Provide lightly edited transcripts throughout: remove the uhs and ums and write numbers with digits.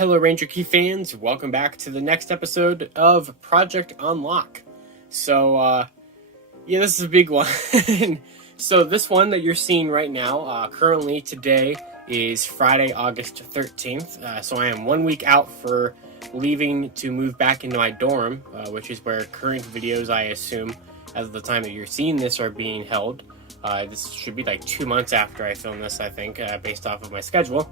Hello Ranger Key fans, welcome back to the next episode of Project Unlock. So, this is a big one. So this one that you're seeing right now, currently today is Friday, August 13th. So I am 1 week out for leaving to move back into my dorm, which is where current videos, I assume, as of the time that you're seeing this, are being held. This should be like 2 months after I film this, I think, based off of my schedule.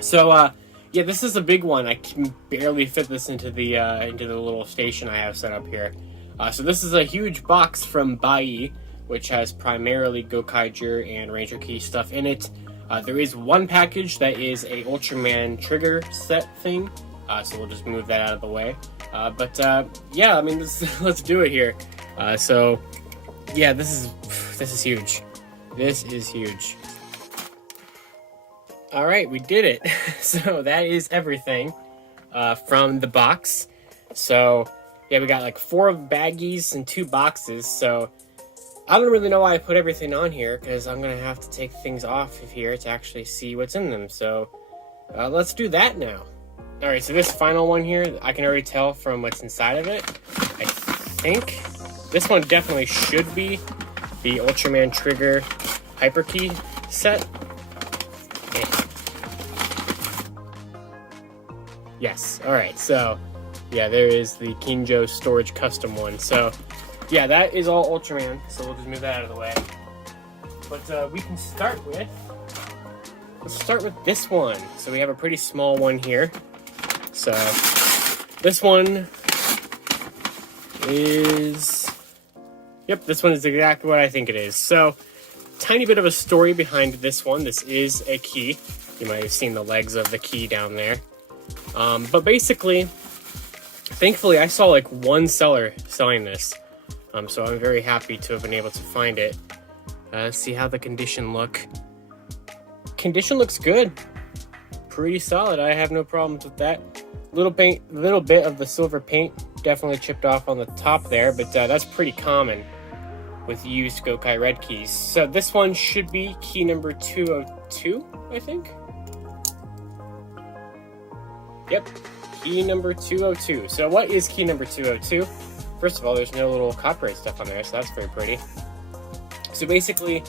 So, yeah, this is a big one. I can barely fit this into the little station I have set up here. So this is a huge box from Bandai, which has primarily Gokaiger and Ranger Key stuff in it. There is one package that is a Ultraman Trigger set thing, so we'll just move that out of the way. Yeah, I mean, let's do it here. So, yeah, this is huge. This is huge. Alright, we did it. So that is everything from the box. So, yeah, we got like 4 baggies and 2 boxes. So, I don't really know why I put everything on here, because I'm going to have to take things off of here to actually see what's in them. So, let's do that now. Alright, so this final one here, I can already tell from what's inside of it. I think this one definitely should be the Ultraman Trigger Hyper Key set. Yes, alright, so, yeah, there is the Kinjo Storage Custom one. So, yeah, that is all Ultraman, so we'll just move that out of the way. But, we can start with, let's start with this one. So we have a pretty small one here. So, this one is, yep, this one is exactly what I think it is. So, tiny bit of a story behind this one. This is a key. You might have seen the legs of the key down there. But basically, thankfully, I saw like one seller selling this, so I'm very happy to have been able to find it. See how the condition look. Condition looks good, pretty solid. I have no problems with that. Little bit of the silver paint definitely chipped off on the top there, but that's pretty common with used Gokai Red keys. So this one should be key number 202, I think. Yep, key number 202. So what is key number 202? First of all, there's no little copyright stuff on there, so that's very pretty. So basically,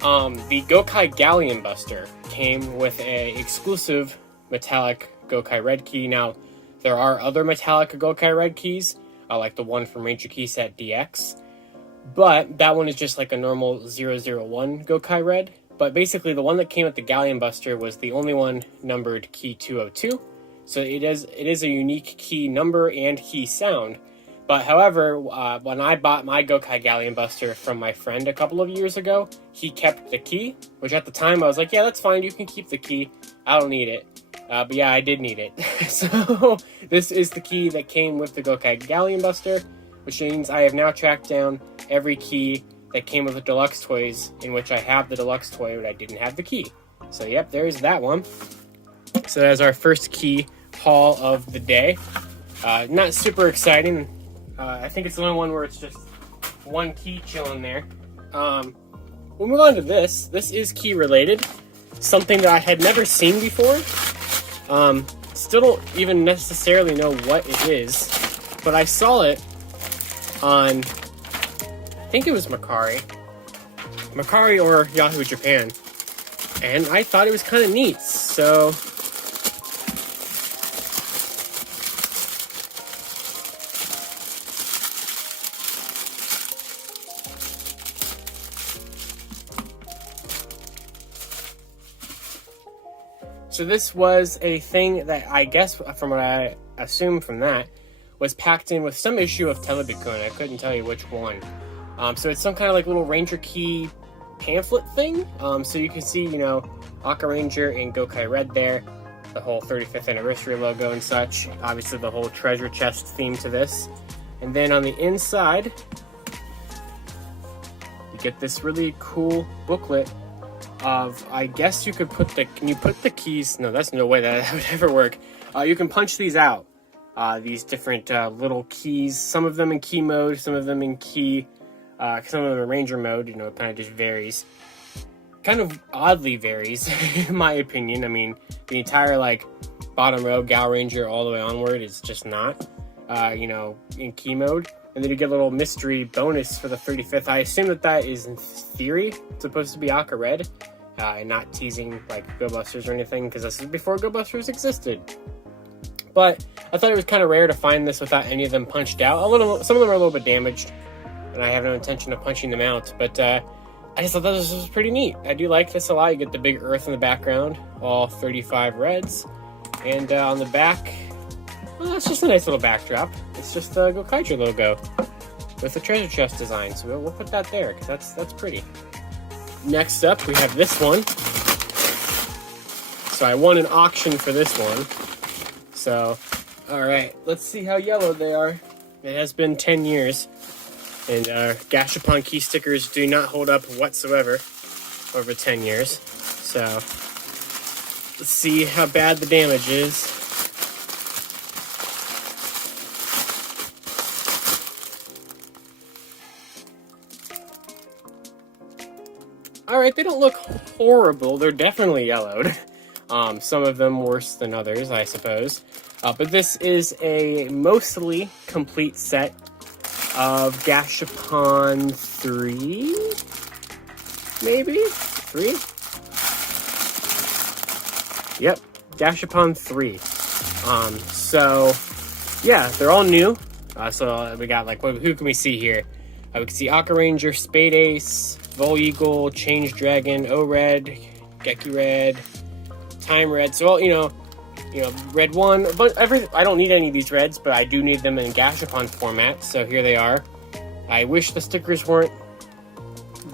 the Gokai Galleon Buster came with a exclusive metallic Gokai Red key. Now, there are other metallic Gokai Red keys, like the one from Ranger Key Set DX, but that one is just like a normal 001 Gokai Red. But basically, the one that came with the Galleon Buster was the only one numbered key 202. So it is a unique key number and key sound. But however, when I bought my Gokai Galleon Buster from my friend a couple of years ago, he kept the key, which at the time I was like, yeah, that's fine, you can keep the key. I don't need it. But yeah, I did need it. So this is the key that came with the Gokai Galleon Buster, which means I have now tracked down every key that came with the deluxe toys, in which I have the deluxe toy, but I didn't have the key. So yep, there's that one. So that's our first key haul of the day. Not super exciting. I think it's the only one where it's just one key chilling there. We'll move on to this. This is key related. Something that I had never seen before. Still don't even necessarily know what it is, but I saw it on, I think it was Mercari or Yahoo Japan, and I thought it was kind of neat. So this was a thing that I guess, from what I assume from that, was packed in with some issue of Telebikun. I couldn't tell you which one. So it's some kind of like little Ranger Key pamphlet thing. So you can see, you know, Aka Ranger and Gokai Red there, the whole 35th anniversary logo and such. Obviously the whole treasure chest theme to this. And then on the inside, you get this really cool booklet of, I guess you could put can you put the keys? No, that's no way that would ever work. You can punch these out. These different little keys, some of them in key mode, some of them in key, some of them in ranger mode, you know, it kind of just varies. Kind of oddly varies, in my opinion. I mean, the entire, like, bottom row, Gal Ranger all the way onward is just not, in key mode. And then you get a little mystery bonus for the 35th. I assume that is, in theory, supposed to be Aqua Red, and not teasing like Go Busters or anything, because this is before Go Busters existed. But I thought it was kind of rare to find this without any of them punched out. Some of them are a little bit damaged, and I have no intention of punching them out. But I just thought this was pretty neat. I do like this a lot. You get the big Earth in the background, all 35 reds, and on the back, well, it's just a nice little backdrop. It's just the Gokaiger logo with the treasure chest design. So we'll put that there because that's pretty. Next up, we have this one. So I won an auction for this one. So, all right, let's see how yellow they are. It has been 10 years, and Gashapon key stickers do not hold up whatsoever over 10 years. So, let's see how bad the damage is. Alright, they don't look horrible. They're definitely yellowed. Some of them worse than others, I suppose. But this is a mostly complete set of Gashapon 3? Maybe? 3? Yep, Gashapon 3. So, yeah, they're all new. So we got, like, who can we see here? We can see Aqua Ranger, Spade Ace, Vol Eagle, Change Dragon, O-Red, Geki Red, Time Red. So, Red 1. But I don't need any of these reds, but I do need them in Gashapon format. So here they are. I wish the stickers weren't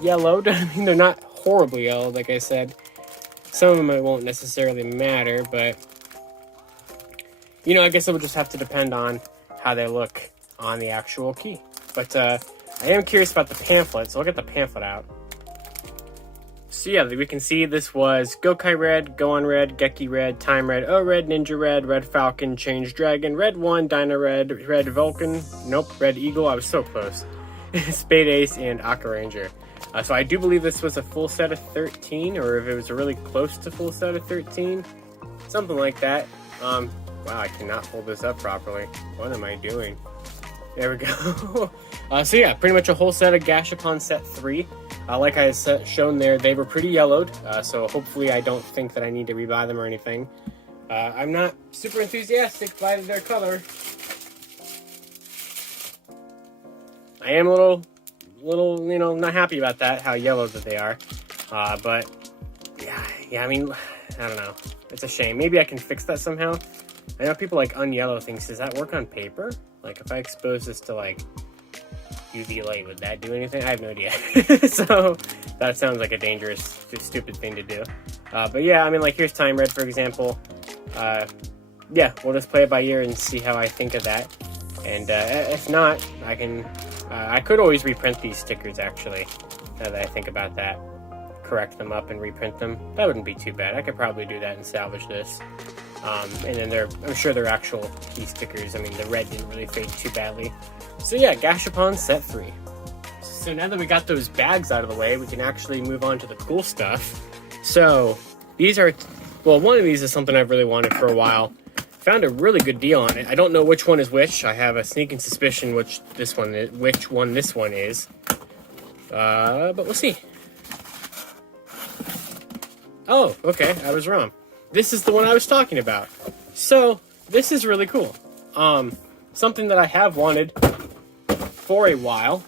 yellowed. I mean, they're not horribly yellowed, like I said. Some of them it won't necessarily matter, but I guess it would just have to depend on how they look on the actual key. But I am curious about the pamphlet, so I'll get the pamphlet out. So yeah, we can see this was Gokai Red, Gohan Red, Geki Red, Time Red, O-Red, Ninja Red, Red Falcon, Change Dragon, Red 1, Dyna Red, Red Vulcan, nope, Red Eagle, I was so close, Spade Ace, and Aqua Ranger. So I do believe this was a full set of 13, or if it was a really close to full set of 13, something like that. Wow, I cannot hold this up properly. What am I doing? There we go. So yeah, pretty much a whole set of Gashapon set 3. Like I had shown there, they were pretty yellowed, so hopefully I don't think that I need to rebuy them or anything. I'm not super enthusiastic by their color. I am a little, not happy about that, how yellow that they are. But yeah, I mean, I don't know. It's a shame. Maybe I can fix that somehow. I know people like unyellow things. Does that work on paper? Like, if I expose this to, like, UV light, would that do anything? I have no idea. So, that sounds like a dangerous, stupid thing to do. But yeah, I mean, like, here's Time Red, for example. Yeah, we'll just play it by ear and see how I think of that. And if not, I could always reprint these stickers, actually, now that I think about that. Correct them up and reprint them. That wouldn't be too bad. I could probably do that and salvage this. And then I'm sure they're actual key stickers. I mean, the red didn't really fade too badly. So yeah, Gashapon set 3. So now that we got those bags out of the way, we can actually move on to the cool stuff. So these are, well, one of these is something I've really wanted for a while. Found a really good deal on it. I don't know which one is which. I have a sneaking suspicion which one this one is. But we'll see. Oh, okay, I was wrong. This is the one I was talking about. So, this is really cool. Something that I have wanted for a while.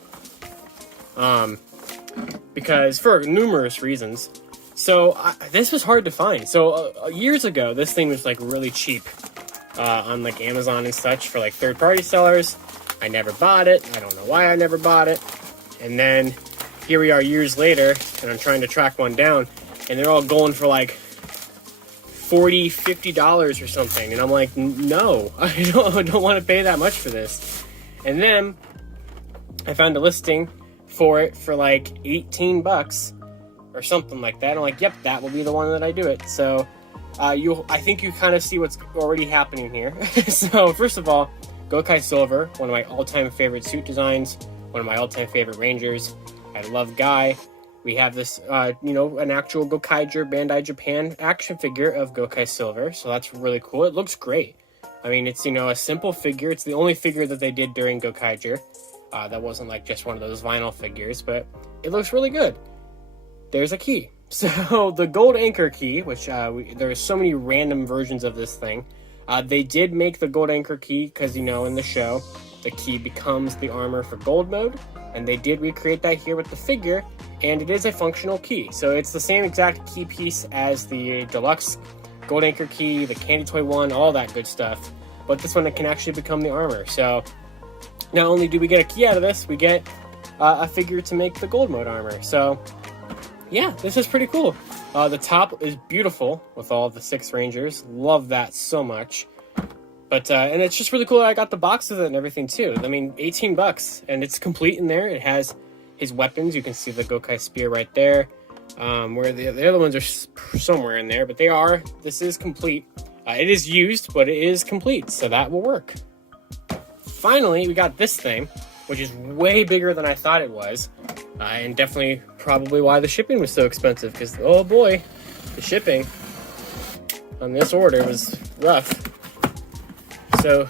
Because, for numerous reasons. So, this was hard to find. So, years ago, this thing was, like, really cheap. On, like, Amazon and such for, like, third-party sellers. I never bought it. I don't know why I never bought it. And then, here we are years later, and I'm trying to track one down. And they're all going for, like, $40, $50 or something, and I'm like, no, I don't want to pay that much for this. And then I found a listing for it for like $18 or something like that. I'm like, yep, that will be the one that I do it. So I think you kind of see what's already happening here. So first of all, Gokai Silver, one of my all-time favorite suit designs, one of my all-time favorite Rangers. I love Guy. We have this, you know, an actual Gokaiger Bandai Japan action figure of Gokai Silver, so that's really cool. It looks great. I mean, it's, you know, a simple figure. It's the only figure that they did during Gokaiger. That wasn't like just one of those vinyl figures, but it looks really good. There's a key. So the gold anchor key, which there are so many random versions of this thing. They did make the gold anchor key because, you know, in the show, the key becomes the armor for gold mode, and they did recreate that here with the figure, and it is a functional key. So it's the same exact key piece as the deluxe gold anchor key, the candy toy one, all that good stuff. But this one, it can actually become the armor. So not only do we get a key out of this, we get a figure to make the gold mode armor. So yeah, this is pretty cool. The top is beautiful with all the 6 Rangers. Love that so much. But, and it's just really cool that I got the box with it and everything too. I mean, $18, and it's complete in there. It has his weapons. You can see the Gokai Spear right there. Where the other ones are somewhere in there, but they are. This is complete. It is used, but it is complete, so that will work. Finally, we got this thing, which is way bigger than I thought it was. And definitely probably why the shipping was so expensive, because, oh boy, the shipping on this order was rough. So,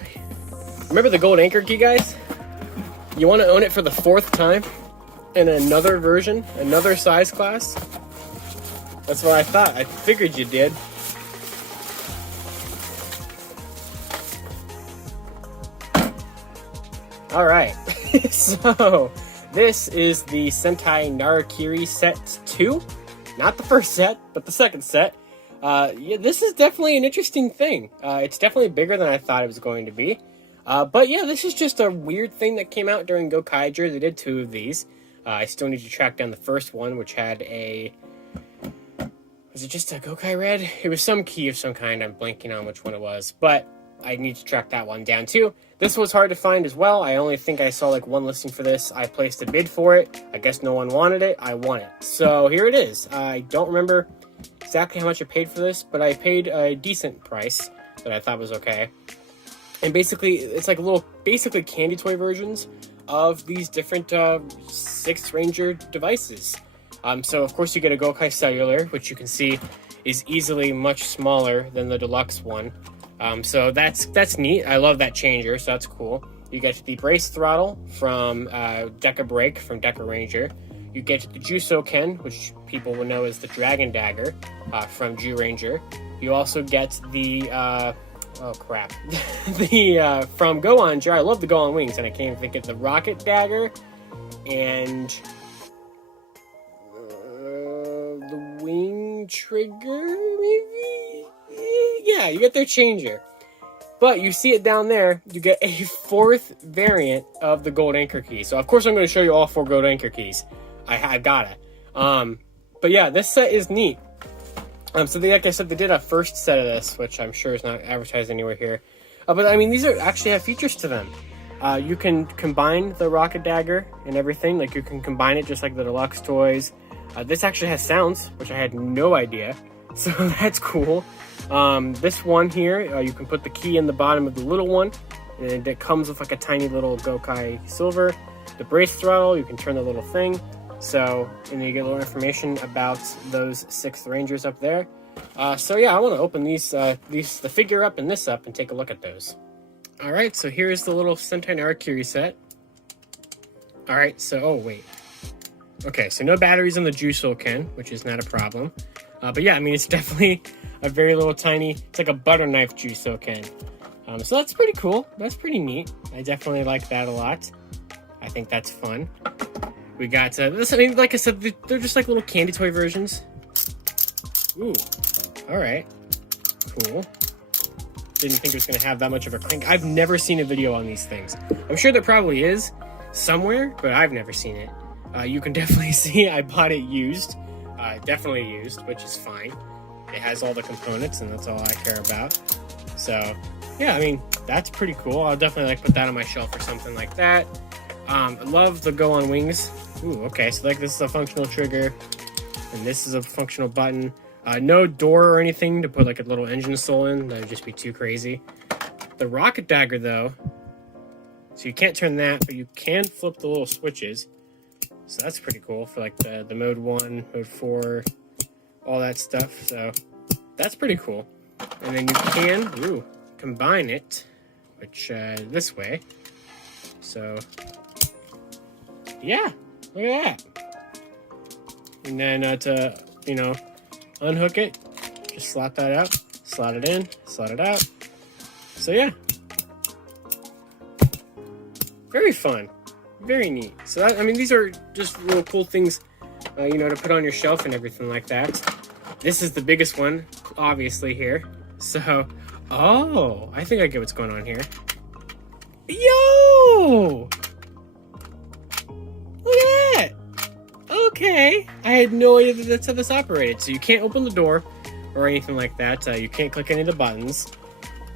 remember the gold anchor key, guys? You want to own it for the 4th time in another version, another size class? That's what I thought. I figured you did. Alright, so this is the Sentai Narikiri set 2. Not the first set, but the second set. Yeah, this is definitely an interesting thing. It's definitely bigger than I thought it was going to be. But yeah, this is just a weird thing that came out during Gokaiger. They did 2 of these. I still need to track down the first one, which had a... Was it just a Gokai Red? It was some key of some kind. I'm blanking on which one it was. But I need to track that one down too. This was hard to find as well. I only think I saw like one listing for this. I placed a bid for it. I guess no one wanted it. I won it. So here it is. I don't remember exactly how much I paid for this, but I paid a decent price that I thought was okay. And basically, it's like little, basically candy toy versions of these different 6th Ranger devices. So of course you get a GokaiCellular, which you can see is easily much smaller than the deluxe one. So that's neat. I love that changer, so that's cool. You get the brace throttle from Deca Break from Deca Ranger. You get the Jusoken, which people will know as the Dragon Dagger from Ju Ranger. You also get the oh crap, the from Goanger. I love the Go on Wings, and I can't even think of the Rocket Dagger and the Wing Trigger, maybe. Yeah, you get their changer. But you see it down there, you get a 4th variant of the gold anchor key. So of course I'm going to show you all 4 gold anchor keys. I gotta. But yeah, this set is neat. So like I said, they did a first set of this, which I'm sure is not advertised anywhere here. But I mean, these are actually have features to them. You can combine the Rocket Dagger and everything. Like you can combine it just like the deluxe toys. This actually has sounds, which I had no idea. So that's cool. This one here, you can put the key in the bottom of the little one, and it comes with like a tiny little Gokai Silver. The brace throttle, you can turn the little thing. So, and you get a little information about those 6th Rangers up there. So yeah, I want to open the figure up and this up and take a look at those. Alright, so here's the little Sentai Narikiri set. Alright, so, oh wait. Okay, so no batteries on the Jusoken, which is not a problem. But yeah, I mean, it's definitely a very little tiny, it's like a butter knife Jusoken. So that's pretty cool. That's pretty neat. I definitely like that a lot. I think that's fun. We got this. I mean, like I said, they're just like little candy toy versions. Ooh, all right, cool. Didn't think it was going to have that much of a clink. I've never seen a video on these things. I'm sure there probably is somewhere, but I've never seen it. You can definitely see I bought it used, definitely used, which is fine. It has all the components, and that's all I care about. So, yeah, I mean, that's pretty cool. I'll definitely like put that on my shelf or something like that. I love the Go on Wings. Ooh, okay, so like this is a functional trigger, and this is a functional button. No door or anything to put like a little engine soul in. That would just be too crazy. The Rocket Dagger, though, so you can't turn that, but you can flip the little switches. So that's pretty cool for like the mode 1, mode 4, all that stuff. So that's pretty cool. And then you can combine it, which this way. So yeah, look at that. And then to unhook it, just slot that out, slot it in, slot it out. So yeah, very fun, very neat. So that, I mean, these are just real cool things, to put on your shelf and everything like that. This is the biggest one, obviously, here. So, oh, I think I get what's going on here. Yo! Look at that! Okay, I had no idea that that's how this operated. So you can't open the door or anything like that. You can't click any of the buttons.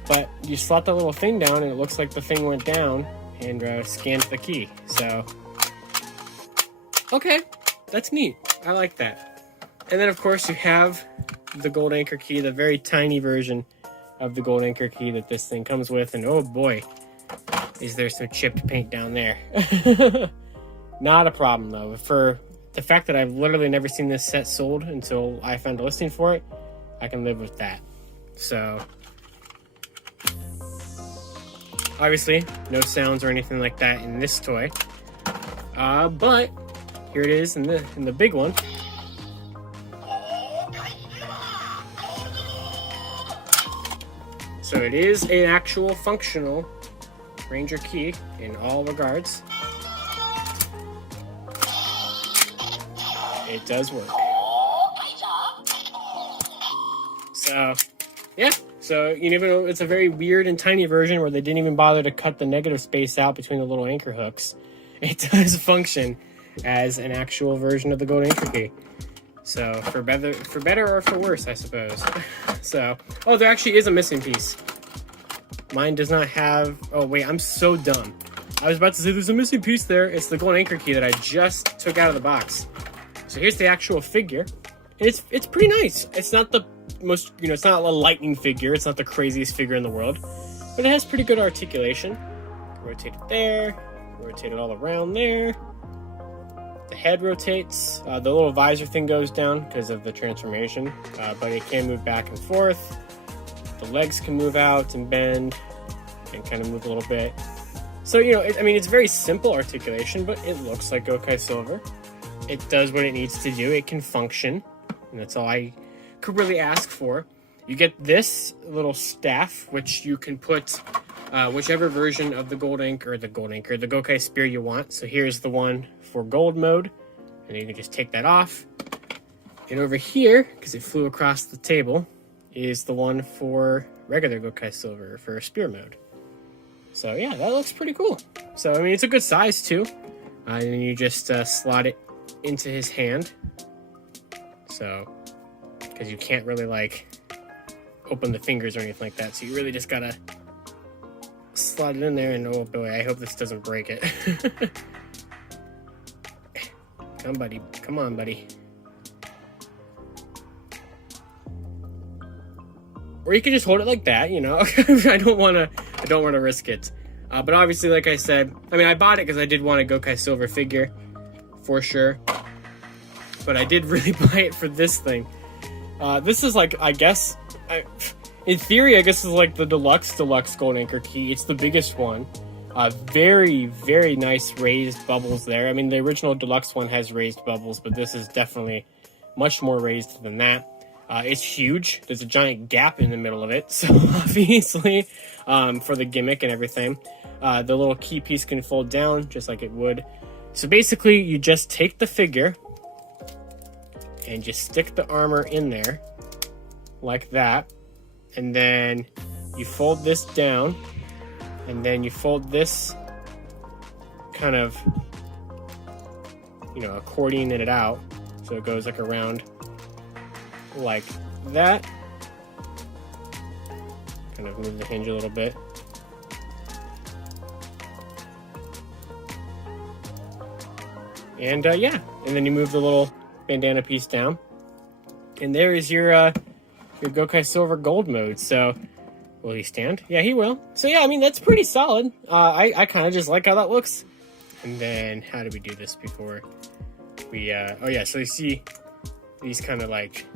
But you slot that little thing down and it looks like the thing went down and scanned the key. So, okay, that's neat. I like that. And then, of course, you have the gold anchor key, the very tiny version of the gold anchor key that this thing comes with. And oh boy, is there some chipped paint down there. Not a problem, though. For the fact that I've literally never seen this set sold until I found a listing for it, I can live with that. So, obviously, no sounds or anything like that in this toy. But here it is in the big one. So it is an actual functional Ranger key in all regards. It does work. So, yeah. So, even though it's a very weird and tiny version where they didn't even bother to cut the negative space out between the little anchor hooks, it does function as an actual version of the gold anchor key. So, for better or for worse, I suppose. So, oh, there actually is a missing piece. Mine does not have... Oh, wait, I'm so dumb. I was about to say there's a missing piece there. It's the gold anchor key that I just took out of the box. So here's the actual figure. And it's pretty nice. It's not the most, it's not a lightning figure. It's not the craziest figure in the world. But it has pretty good articulation. Rotate it there. Rotate it all around there. The head rotates. The little visor thing goes down because of the transformation. But it can move back and forth. The legs can move out and bend and kind of move a little bit. So, it's very simple articulation, but it looks like Gokai Silver. It does what it needs to do. It can function, and that's all I could really ask for. You get this little staff, which you can put whichever version of the Gokai Spear you want. So here's the one for gold mode, and you can just take that off. And over here, because it flew across the table, is the one for regular Gokai Silver for spear mode. So yeah, that looks pretty cool. So it's a good size too. And then you just slot it into his hand. So, because you can't really open the fingers or anything like that. So you really just gotta slot it in there. And oh boy, I hope this doesn't break it. Come on, buddy. Or you could just hold it like that, I don't want to risk it. But obviously, like I said, I bought it because I did want a Gokai Silver figure, for sure. But I did really buy it for this thing. This is in theory, I guess is like the deluxe gold anchor key. It's the biggest one. Very, very nice raised bubbles there. The original deluxe one has raised bubbles, but this is definitely much more raised than that. It's huge. There's a giant gap in the middle of it. So obviously, for the gimmick and everything, the little key piece can fold down just like it would. So basically, you just take the figure and just stick the armor in there like that. And then you fold this down, and then you fold this kind of, accordion it out. So it goes around like that. Kind of move the hinge a little bit. And yeah, and then you move the little bandana piece down. And there is your Gokai Silver Gold mode. So, will he stand? Yeah, he will. So yeah, that's pretty solid. I kind of just like how that looks. And then, how did we do this before? oh yeah, so you see these kind of like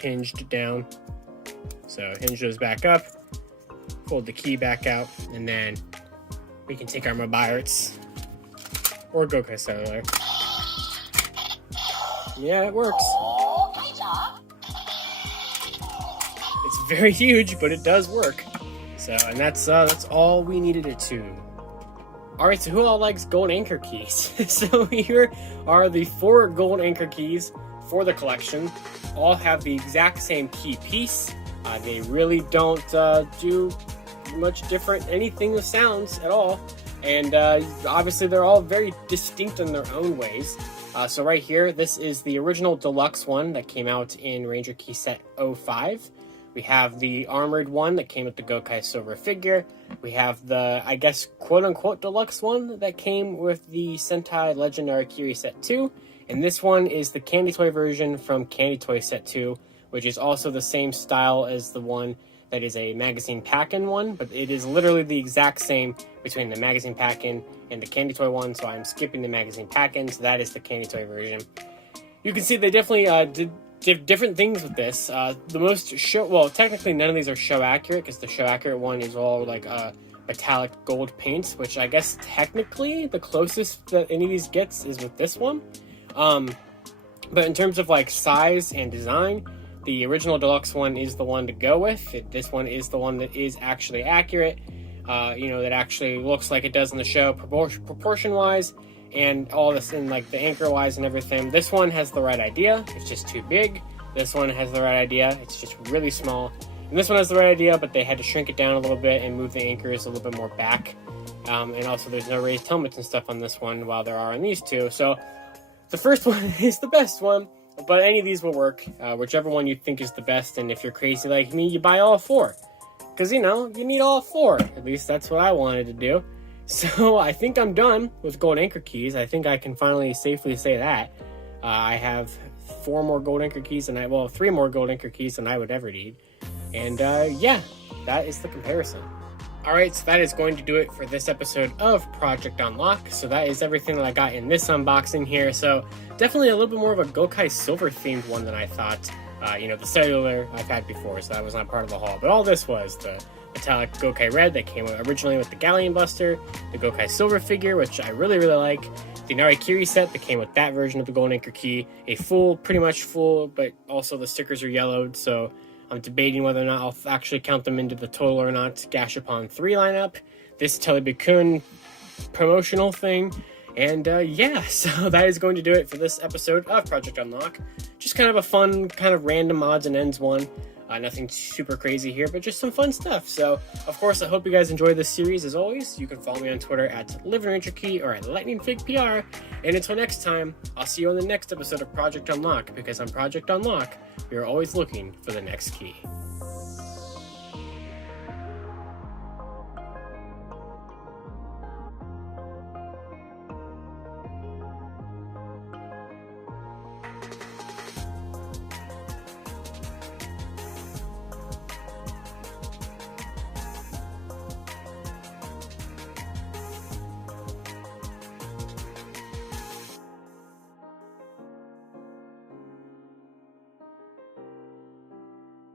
hinged down. So hinge those back up, fold the key back out, and then we can take our Mobiarts or Gokai Cellular. Yeah, it works. It's very huge, but it does work. So, and that's all we needed it to. Alright, so who all likes gold anchor keys? So here are the 4 gold anchor keys for the collection. All have the exact same key piece. They really don't do much different anything with sounds at all. And obviously they're all very distinct in their own ways. So right here, this is the original deluxe one that came out in Ranger Key Set 05. We have the armored one that came with the Gokai Silver figure. We have the, I guess, quote-unquote deluxe one that came with the Sentai Legend Narikiri Set 2. And this one is the Candy Toy version from Candy Toy Set 2, which is also the same style as the one that is a magazine pack-in one, but it is literally the exact same between the magazine pack-in and the Candy Toy one, so I'm skipping the magazine pack-in, so that is the Candy Toy version. You can see they definitely did different things with this. The most show, well, technically none of these are show accurate, because the show accurate one is all like metallic gold paints, which I guess technically the closest that any of these gets is with this one. But in terms of like size and design, the original deluxe one is the one to go with. This one is the one that is actually accurate, that actually looks like it does in the show proportion-wise, and all this in like the anchor-wise and everything. This one has the right idea, it's just too big. This one has the right idea, it's just really small. And this one has the right idea, but they had to shrink it down a little bit and move the anchors a little bit more back. And also there's no raised helmets and stuff on this one, while there are on these two. So the first one is the best one. But any of these will work, whichever one you think is the best, and if you're crazy like me, you buy all 4. Because, you need all 4. At least that's what I wanted to do. So I think I'm done with gold anchor keys. I think I can finally safely say that. I have 4 more gold anchor keys, 3 more gold anchor keys than I would ever need. And yeah, that is the comparison. Alright, so that is going to do it for this episode of Project Unlock. So that is everything that I got in this unboxing here. So definitely a little bit more of a Gokai Silver themed one than I thought. The cellular I've had before, so that was not part of the haul. But all this was the metallic Gokai Red that came originally with the Galleon Buster, the Gokai Silver figure, which I really, really like, the Narikiri set that came with that version of the Gold Anchor Key, pretty much full, but also the stickers are yellowed, so I'm debating whether or not I'll actually count them into the total or not. Gashapon 3 lineup, this Telebikun promotional thing, and yeah, so that is going to do it for this episode of Project Unlock. Just kind of a fun, kind of random odds and ends one. Nothing super crazy here, but just some fun stuff. So, of course, I hope you guys enjoyed this series. As always, you can follow me on Twitter at LiveInRangerKey or at LightningFigPR. And until next time, I'll see you on the next episode of Project Unlock, because on Project Unlock, we are always looking for the next key.